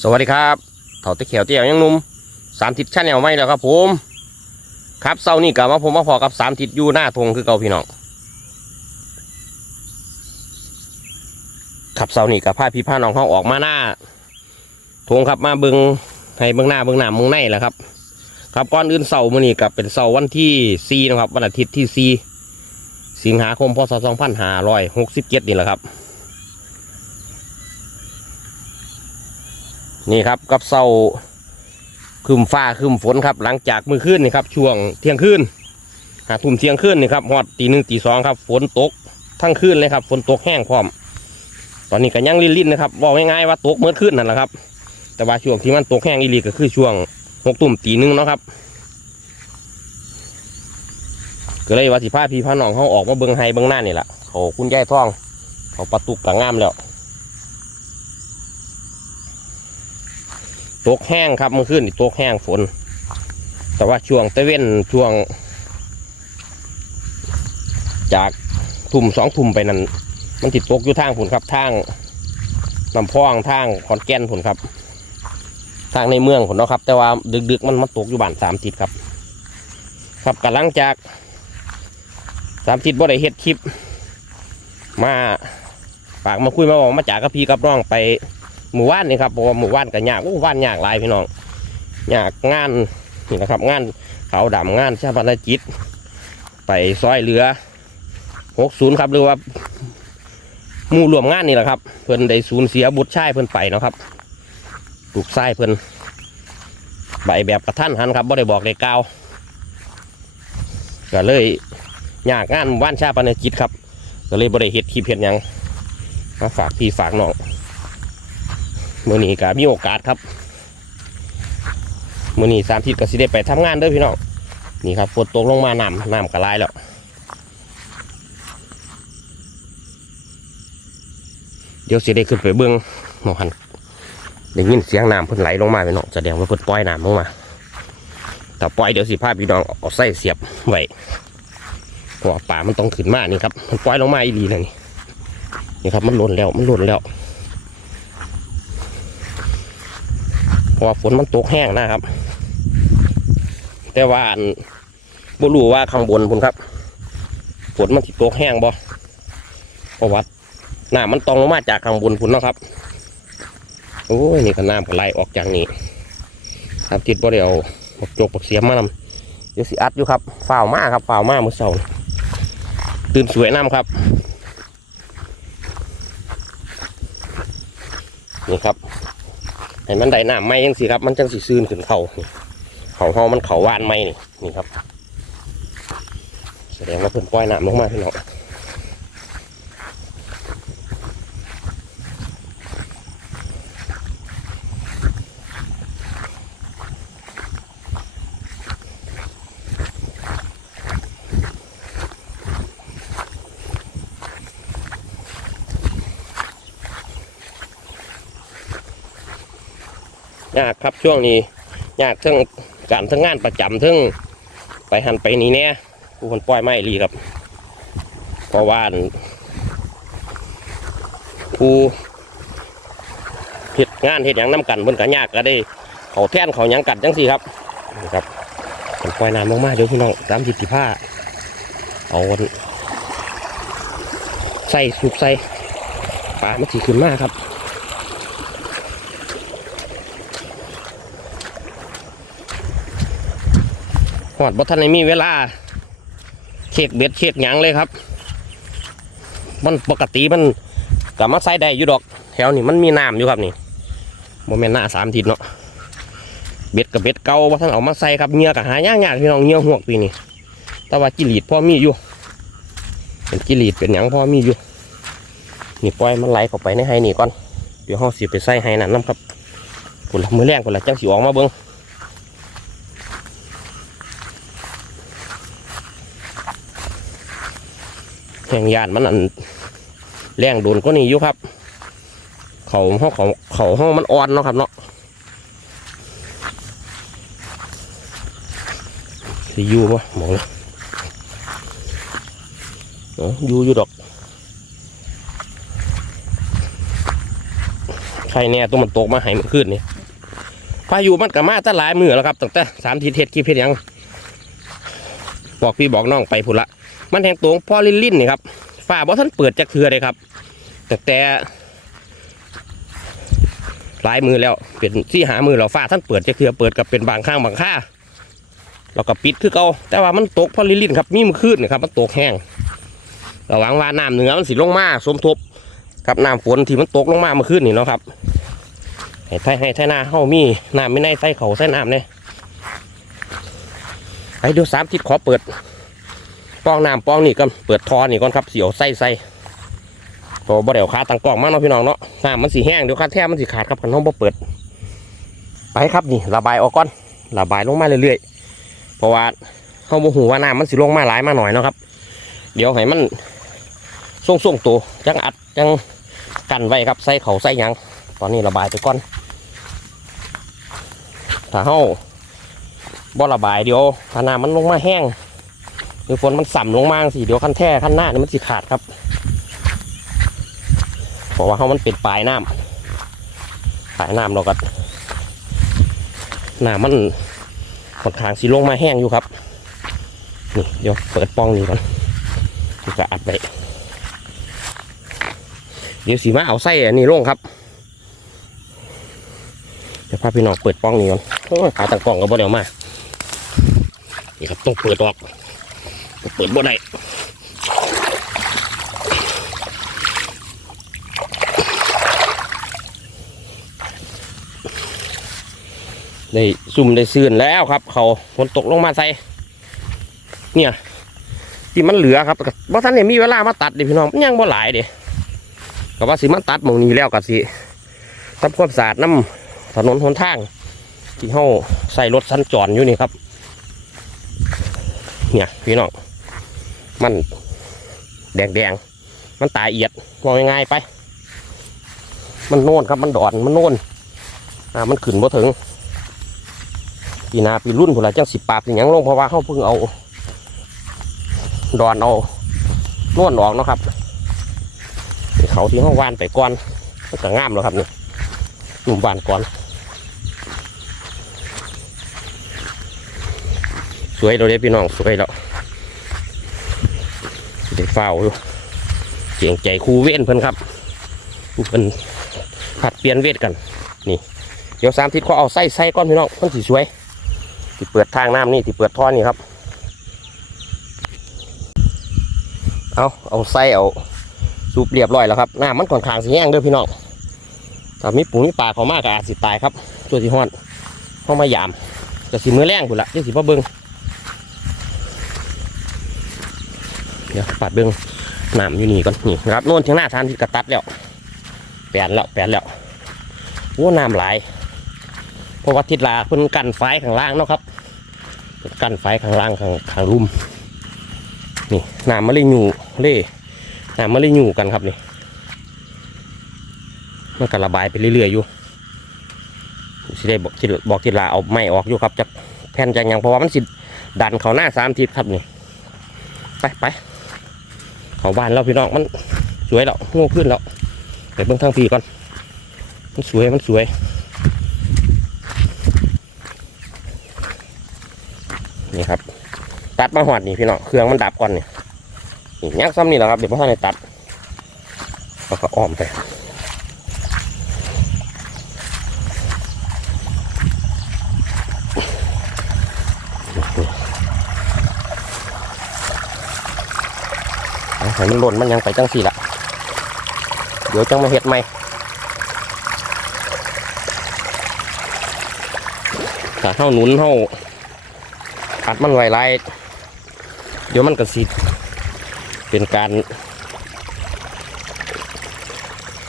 สวัสดีครับเถาตะเขียวเตี้ยวยังนุ่มสามทิศชาแนลไม่แล้วครับผมครับเสาร์นี้กลับมาผมมาพอกับสามทิศอยู่หน้าทงคือเก่าพี่น้องครับเสาร์นี้กับพาพี่พาน้องเขาออกมาหน้าทงครับมาเบิงให้เบิงหน้าเบิงหน้าเมึงในแหละครับ ครับก่อนอื่นเสาร์มื้อนี้กับเป็นเสาร์วันที่สี่นะครับ วันอาทิตย์ที่สี่สิงหาคมพศสองพันห้าร้อยหกสิบเจ็ดนี่แหละครับ นี่ครับกับเศร้าคืมฟ้าคืมฝนครับ หลังจากมือคืนนี่ครับช่วงเที่ยงคืนหาทุ่มเที่ยงคืนนี่ครับฮอดตีหนึ่งตีสองครับ ฝนตกทั้งคืนเลยครับ ฝนตกแห้งพร้อม ตอนนี้ก็ยังลิ่นๆนะครับบอกง่ายๆว่าตกเมื่อคืนนั่นแหละครับ แต่ว่าช่วงที่มันตกแห้งอีหลีก็คือช่วงหกตุ่มตีหนึ่งเนาะครับก็เลยว่าสิพาพี่พาน้องเขาออกมาเบิ้งไฮเบิ้งหน้านี่แหละเขาคุณยายท่อง เขาประตูกกงามแล้ว ตกแห้งครับเมื่อคืนนี่ตกแห้งฝน แต่ว่าช่วงตะเว้นช่วง จากทุ่มสองทุ่มไปนั้น มันติดตกอยู่ทางผุนครับทางลำพองทางขอนแก่นผุนครับ ทางในเมืองผุนเนาะครับ แต่ว่าดึกๆมันมาตกอยู่บ้านสามทิศครับ ครับกำลังจากสามทิศบ่ได้เฮ็ดคลิป มาปากมาคุยมาบอกมาจากกับพี่กับน้องไป หมู่บ้านนี่ครับเพราะว่าหมู่บ้านก็ยากหมู่บ้านยากหลายพี่น้องยากงานนี่นะครับ งานเขาวดำงานชาปนกิจไปซอยเรือหกศูนย์ครับหรือว่ามู่รวมงานนี่แหละครับ เพิ่นได้สูญเสียบุตรชายเพิ่นไปเนาะครับลูกชายเพิ่นใบแบบกระทันหันครับบ่ได้บอกได้กล่าวก็เลยยากงานหมู่บ้านชาปนกิจครับ ก็เลยบ่ได้เฮ็ดคลิปเฮ็ดหยังมาฝากพี่ฝากน้อง มื่อนี้ก็มีโอกาสครับมื่อนี้สามทิศก็สิได้ไปทำงานเด้อพี่น้องนี่ครับฝนตกลงมาน้ำน้ำกระลายแล้วเดี๋ยวสิได้ขึ้นไปเบื้องหนองหันได้ยินเสียงน้ำเพิ่นไหลลงมาพี่น้องแสดงว่าเพิ่นปล่อยน้ำลงมาถ้าปล่อยเดี๋ยวสิพาพพี่น้องเอาไส้เสียบไว้เพราะว่าป่ามันต้องขึ้นมานี่ครับมันปล่อยลงมาอีหลีเลยนี่นี่ครับมันหล่นแล้วมันหล่นแล้ว เพราะฝนมันตกแห้งนะครับ แต่ว่าบ่รู้ว่าข้างบนพุ่นครับฝนมันสิตกแห้งบ่เพราะว่าน้ำมันตองลงมาจากข้างบนพุ่นนะครับโอ้ยนี่ก็น้ำก็ไหลออกจากนี่ครับติดบ่ได้เอาบักจกบักเสียมมานำเดี๋ยวสิอัดอยู่ครับฝ่าวมากครับฝ่าวมากมือเสาร์ตื่นสวยน้ำครับนี่ครับ ให้มันได้น้ำไหมยังสิครับ มันจังสีซื่นขึ้นเขานี่เขาเขามันเขาวานไหมนี่นี่ครับ แสดงว่าเพิ่นปล่อยน้ำลงมาพี่น้อง ยากครับช่วงนี้ยากทั้งการทั้งงานประจำทั้งไปหันไปนี่เนี่ยผู้คนปล่อยไม่รีครับเพราะว่าผู้เห็ดงานเห็ดหยังน้ำกันเพิ่นก็ยากก็ได้เขาแท่นเขายังกัดจังสี่ครับนี่ครับปล่อยน้ำลงมาเดี๋ยวพี่น้องตามจิตสิผ้าเอาใส่สุกใส่ปลามันสีขึ้นมากครับ หอดบ่ทันได้มีเวลาเช็คเบ็ดเช็คหยังเลยครับ มันปกติมันกับมาใส่ได้อยู่ดอก แถวนี้มันมีน้ำอยู่ครับนี่โมเมนหน้าสามทิศเนาะเบ็ดกับเบ็ดเก่าบ่ทันเอามาใส่ครับเงื่อกับหายากยากพี่น้องเงื่อหวกปีนี้แต่ว่าจิลีดพ่อมีอยู่เป็นจิลีดเป็นหยังพ่อมีอยู่นี่ปล่อยมันไหลเข้าไปในไฮนี่ก่อนเดี๋ยวห้องสิไปใส่ไฮนั่นน้ำครับคนละมือแรงคนละจังสิออกมาเบิ้ง ห่งยานมันอันแรงโดนก็นี่อยู่ครับ เขาห้องเขาเขาห้องมันอ่อนเนาะครับเนาะสิอยู่ปะหมองเลยเอ้าอยู่อยู่ดอกใครแน่ตัวมันตกมาหายมันขึ้นนี่พายุมันก็มาแตั้หลายมือแล้วครับตั้งแต่สามทีเทศคลิปเพชรยัง บอกพี่บอกน้องไปพุ่นละ มันแทงตรงพอลินลินนี่ครับฝ้าบ่ท่านเปิดจากเทือเลยครับแต่แต่หลายมือแล้วเป็นที่หามือเราฝ้าท่านเปิดจากเทือเปิดกับเป็นบางข้างบางค่าเราก็ปิดคือเก่าแต่ว่ามันตกพอลินลินครับมีมันขึ้นนะครับมันตกแห้งระหวังว่าน้ำเหนือมันสิลงมาสมทบกับน้ำฝนที่มันตกลงมาเมื่อคืนนี่เนาะครับให้ไทยให้ไทยนาเฮามีน้ำไม่ในใส่เขาใส่น้ำเนี่ยไปเดี๋ยวสามทิศขอเปิด ป้องน้ำป้องนี่ก็เปิดทอนี่ก่อนครับเสียวไส้ไส้พอบ่เดี๋ยวขาตังกล่องมากเนาะพี่น้องเนาะน้ำมันสีแห้งเดี๋ยวขาแท้มันสีขาดครับกันน้องบ่เปิด ไปครับนี่ระบายออกก่อนระบายลงมาเรื่อยๆเพราะว่าเขาโมโหว่าน้ำมันสิลงมาหลายมาหน่อยเนาะครับ เดี๋ยวให้มันส่งส่งๆตัวจังอัดจังกันไว้ครับใส่เขาใส่ยัง ตอนนี้ระบายไปก่อนถ้าเขาบ่ระบายเดี๋ยวถ้าน้ำมันลงมาแห้ง เดี๋ยวฝนมันสั่มลงมาสิเดี๋ยวขั้นแท่ขั้นหน้านี่มันสิขาดครับเพราะว่าเขามันเป็นปลายน้ำปลายน้ำเราก็น้ำมันค่อนข้างสิลงมาแห้งอยู่ครับนี่เดี๋ยวเปิดป้องนี่ก่อนจะอัดไปเดี๋ยวสีมาเอาไส้อันนี้ลงครับ เดี๋ยวพาพี่น้องเปิดป้องนี่ก่อนขาตั้งกล่องก็บ่เดี๋ยวมานี่ครับต้องเปิดออก เปิดบ่ได้ได้ซุ่มได้ซื่นแล้วครับ เขาฝนตกลงมาใส่เนี่ยที่มันเหลือครับบ่ท่านเนี่ยมีเวลามาตัดดิพี่น้องยังบ่หลายเดิก็ว่าสิมันตัดมองนี้แล้วกับสิทำความสะอาดน้ำถนนหนทาง ที่เฮาใส่รถสัญจรอยู่นี่ครับ เนี่ยพี่น้อง มันแดงแดงๆมันตายเอียดมองง่ายๆไป มันโน่นครับมันดอนมันโน่นอ่ามันขึ้นบ่ถึงปีนาปีรุ่นพวกเราจังสิปราบสิหยังลงเพราะว่าเขาเพิ่งเอา ดอนเอาโน่นออกเนาะครับเขาที่เขาวานไปก่อนมันก็งามแล้วครับนี่หนุ่มวานก่อน สวยเราเด้พี่น้องสวยแล้ว ได้เฝ้าอยู่เจียงใจคูเว้นเพิ่นครับเพิ่นผัดเปลี่ยนเวทกัน นี่ เดี๋ยวสามทิศเขาเอาไส้ไส้ก้อนพี่น้องมันสีสวย ที่เปิดทางน้ำนี่ที่เปิดท่อนี่ครับ เอาเอาไส้เอาสูบเรียบร้อยแล้วครับน้ำมันค่อนขางสีแห้งเด้อพี่น้องถ้ามีปูมีปลาเขามากก็อาจสิตายครับตัวที่ห้อนเข้ามายามก็สีมือแรงพุ่นละยังสีพ่อเบิ้ง เดี๋ยวปัดเบื้องน้ำอยู่นี่ก่อนนี่นะครับโน่นทางหน้าทานที่กระตัดแล้วแปลนแล้วแปลนแล้วโอ้น้ำไหลายเพราะว่าทิศลาเพิ่นกันไฟข้างล่างเนาะครับกันไฟข้างล่างข้างข้างลุ่มนี่น้ำมะเลยอยู่เล่น้ำมะเลยอยู่กันครับนี่มันก็ระบายไปเรื่อยๆอยู่สิได้บอกทิศบอกทิศลาเอาไม้ออกอยู่ครับจากแผ่นจากยังเพราะว่ามันสิดันเขาหน้าสามทิศครับนี่ไปไป เขาบ้านเราพี่น้องมันสวยแล้วโง่ขึ้นแล้วไปเบื้องทางพี่ก่อน มันสวยมันสวยนี่ครับ ตัดมาหอดนี่พี่น้องเครื่องมันดับก่อนนี่นี่ยักซ้ำนี่แหละครับเดี๋ยวพ่อท่านได้ตัดแล้วก็อ้อมไป ให้มันหล่นมันยังไปจังสี่ละเดี๋ยวจังมาเฮ็ดไหมถ้าเท่าหนุนเท่าอัดมันไว้ไรเดี๋ยวมันก็สิเป็นการ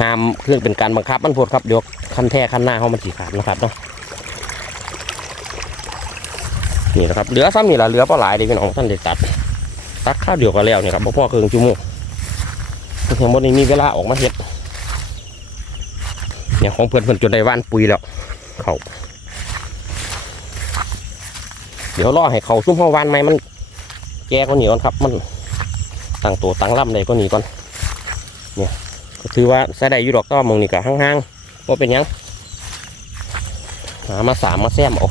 ห้ามเครื่องเป็นการบังคับมันพดครับเดี๋ยวคันแท้คันหน้าเขามันสีขาดนะครับเนาะนี่นะครับเหลือซ้ำนี่ละเหลือเปล่าหลายเดี๋ยวพี่น้องท่านได้ตัด ตักข้าวเดียวก็แล้วเนี่ยครับบ่พ่อเครื่องจุ่มเพียงบนนี้มีเวลาออกมาเฮ็ดเนี่ยของเพื่อนเพื่อนจนได้ว่านปุ๋ยแล้วเขาเดี๋ยวรอให้เขาซุ่มห้าวานไหมมัน แก่ก็หนีก่อนครับ มันตั้งตัวตั้งลำเลยก็หนีก่อนเนี่ยก็ถือว่าใส่ได้อยู่ดอกก็มองนี่กับห้างว่าเป็นยังหามาสามมาแซมเอา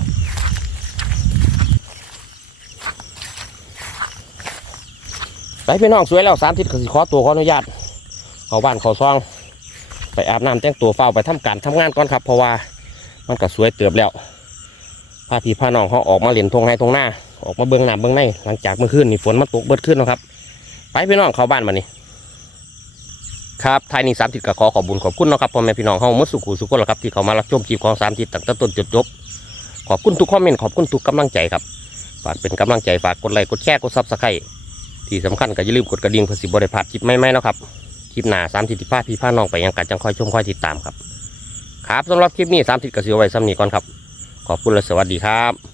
ไปพี่น้องสวยแล้วสามทิศก็สิขอตัวขออนุญาตเขาบ้านเขาซอง ไปอาบน้ำแต่งตัวเฝ้าไปทำการทำงานก่อนครับ เพราะว่ามันก็สวยเติบแล้วพาพี่พาน้องเขาออกมาเล่นทงไห้ทงหน้า ออกมาเบื้องหน้าเบื้องในหลังจากเมื่อคืนนี่ฝนมาตกเบิดขึ้นนะครับ ไปพี่น้องเขาบ้านมานี่ครับทายนี้สามทิศก็ขอขอบบุญขอบคุณนะครับพ่อแม่พี่น้องเขาเมื่อสุขุสุขคนละครับที่เขามารับชมคลิปของสามทิศตั้งแต่ต้นจนจบขอบคุณทุกคอมเมนต์ขอบคุณทุกกำลังใจครับฝากเป็นกำลังใจฝากกดไลค์กดแชร์กดซับสไครต์ ที่สำคัญก็อย่าลืมกดกระดิ่งเพื่อสิบริพลาดคลิปใหม่ๆเนะครับคลิปหน้าสามสิบผ้าพี่ผ้าน้องไปยังกัดจังคอยชมคอยติดตามครับครับสำหรับคลิปนี้สามสิบกระสือไว้ซ้ำนี้ก่อนครับ ขอบคุณและสวัสดีครับ